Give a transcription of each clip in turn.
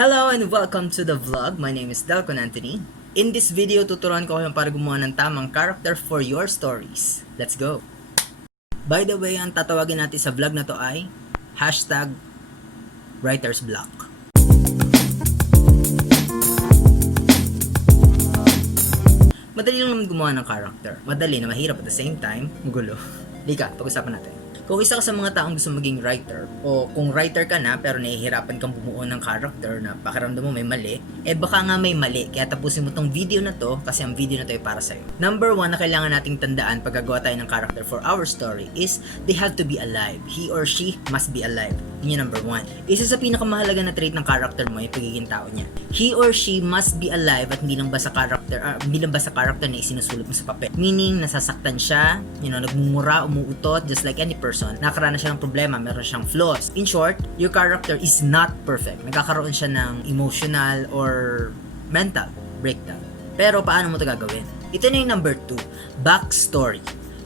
Hello and welcome to the vlog. My name is Delcon Anthony. In this video, tuturuan ko kayo para gumawa ng tamang character for your stories. Let's go! By the way, ang tatawagin natin sa vlog na to ay #writersblock. Madali lang naman gumawa ng character. Madali na mahirap at the same time, magulo. Lika, pag-usapan natin. Kung isa ka sa mga taong gusto maging writer, o kung writer ka na pero nahihirapan kang bumuo ng character na pakiramdam mo may mali, baka nga may mali, kaya tapusin mo tong video na to kasi ang video na to ay para sa'yo. Number 1 na kailangan nating tandaan pag gagawa tayo ng character for our story is they have to be alive. He or she must be alive. Yun yung number 1. Isa sa pinakamahalaga na trait ng character mo ay pagiging tao niya. He or she must be alive at hindi lang ba sa character na isinusulat mo sa papel. Meaning, nasasaktan siya, nagmumura, umuutot, just like any person. Nakakaranas siya ng problema, meron siyang flaws. In short, your character is not perfect. Nagkakaroon siya ng emotional or mental breakdown. Pero paano mo ito gagawin? Ito na yung number 2, backstory.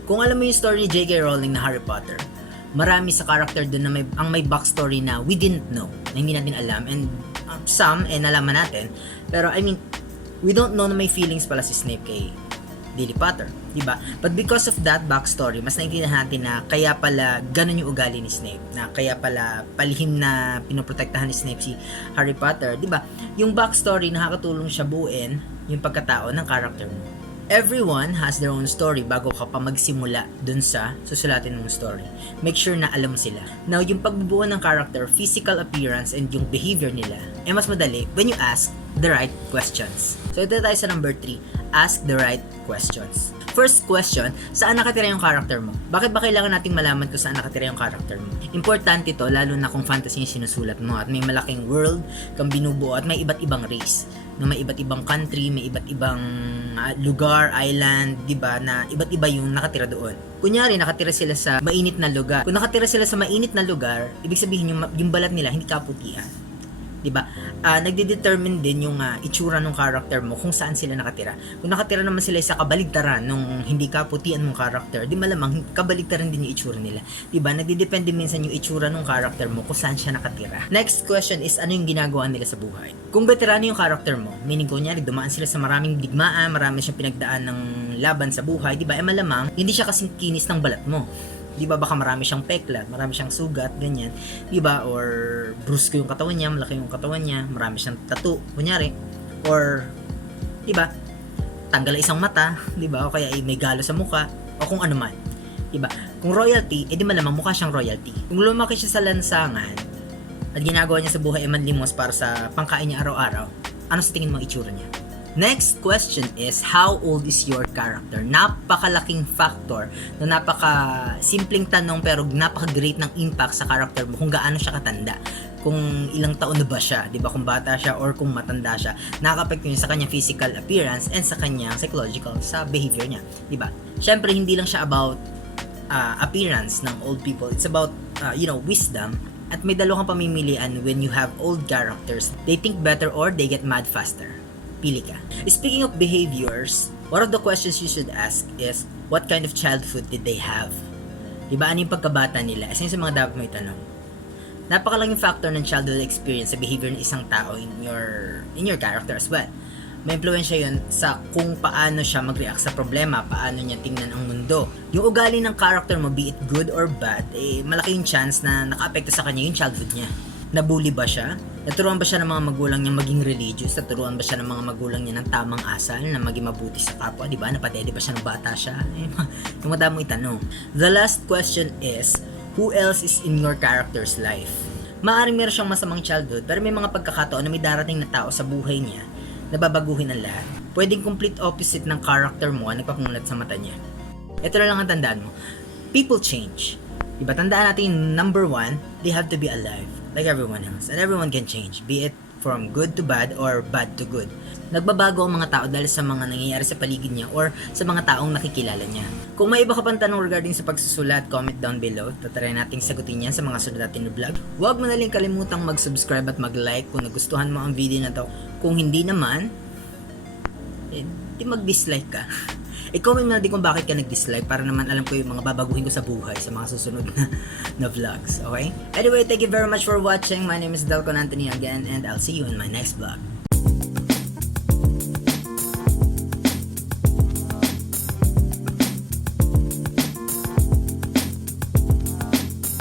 Kung alam mo yung story ni J.K. Rowling na Harry Potter, marami sa character doon na may backstory na we didn't know, na hindi natin alam, and some, nalaman natin. Pero we don't know na may feelings pala si Snape kay Lily Potter, diba? But because of that backstory, mas naiintindihan natin na kaya pala ganun yung ugali ni Snape, na kaya pala palihim na pinoprotektahan ni Snape si Harry Potter, diba? Yung backstory, nakakatulong siya buuin yung pagkatao ng character mo. Everyone has their own story bago ka pa magsimula dun sa susulatin mong story. Make sure na alam mo sila. Now, yung pagbubuo ng character, physical appearance, and yung behavior nila, mas madali when you ask the right questions. So, ito tayo sa number 3. Ask the right questions. First question, saan nakatira yung character mo? Bakit ba kailangan nating malaman kung saan nakatira yung character mo? Importante to, lalo na kung fantasy yung sinusulat mo at may malaking world kang binubuo at may iba't ibang race. Na may iba't ibang country, may iba't ibang lugar, island, diba, na iba't iba yung nakatira doon. Kunyari, nakatira sila sa mainit na lugar. Kung nakatira sila sa mainit na lugar, ibig sabihin yung balat nila hindi kaputian. Diba? Nagde-determine din yung itsura ng character mo kung saan sila nakatira. Kung nakatira naman sila sa kabaligtaran nung hindi kaputian mong character, di malamang kabaligtaran din yung itsura nila. Diba? Nagdedepende minsan yung itsura ng character mo kung saan siya nakatira. Next question is, ano yung ginagawa nila sa buhay? Kung veterano yung character mo, meaning kunyari, dumaan sila sa maraming digmaan, marami siyang pinagdaan ng laban sa buhay, diba? Malamang, hindi siya kasing kinis ng balat mo. Di ba, baka marami siyang peklat, marami siyang sugat, ganyan. Di ba, or brusko yung katawan niya, malaki yung katawan niya, marami siyang tattoo, kunyari. Or, di ba, tanggal isang mata, di ba, o kaya may galo sa muka, o kung ano man. Di ba, kung royalty, di malamang mukha siyang royalty. Kung lumaki siya sa lansangan, at ginagawa niya sa buhay ay manlimos para sa pangkain niya araw-araw, ano sa tingin mo itsura niya? Next question is, how old is your character? Napakalaking factor na napaka-simpleng tanong pero napaka-great ng impact sa character mo kung gaano siya katanda. Kung ilang taon na ba siya, di ba? Kung bata siya or kung matanda siya, nakaka-apekto yun sa kanyang physical appearance and sa kanyang psychological, sa behavior niya, di ba? Syempre, hindi lang siya about appearance ng old people. It's about, wisdom. At may dalawang pamimilian when you have old characters. They think better or they get mad faster. Pili ka. Speaking of behaviors, one of the questions you should ask is, what kind of childhood did they have? Diba, ano yung pagkabata nila? Isa yung sa mga dapat mo itanong. Napakalaking factor ng childhood experience sa behavior ng isang tao in your character as well. May impluwensya yun sa kung paano siya mag-react sa problema, paano niya tingnan ang mundo. Yung ugali ng character mo, be it good or bad, malaki yung chance na naka-apekto sa kanya yung childhood niya. Nabully ba siya? Naturuan ba siya ng mga magulang niya maging religious? Naturuan ba siya ng mga magulang niya ng tamang asal na maging mabuti sa kapwa? Diba? Napadede ba siya ng bata siya? Yung madami mong itanong. The last question is, who else is in your character's life? Maaring meron siyang masamang childhood, pero may mga pagkakataon na may darating na tao sa buhay niya na babaguhin ang lahat. Pwedeng complete opposite ng character mo ang nagpapamulat sa mata niya. Ito na lang ang tandaan mo. People change. Diba? Tandaan natin, number 1, they have to be alive. Like everyone else. And everyone can change. Be it from good to bad or bad to good. Nagbabago ang mga tao dahil sa mga nangyayari sa paligid niya or sa mga taong nakikilala niya. Kung may iba ka pang tanong regarding sa pagsusulat, comment down below. Tatry nating sagutin yan sa mga sunod natin na vlog. Huwag mo na rin kalimutang mag-subscribe at mag-like kung nagustuhan mo ang video na to. Kung hindi naman, di mag-dislike ka. I-comment mo na din kung bakit ka nag-dislike para naman alam ko yung mga babaguhin ko sa buhay sa mga susunod na vlogs, okay? Anyway, thank you very much for watching. My name is Delcon Anthony again and I'll see you in my next vlog.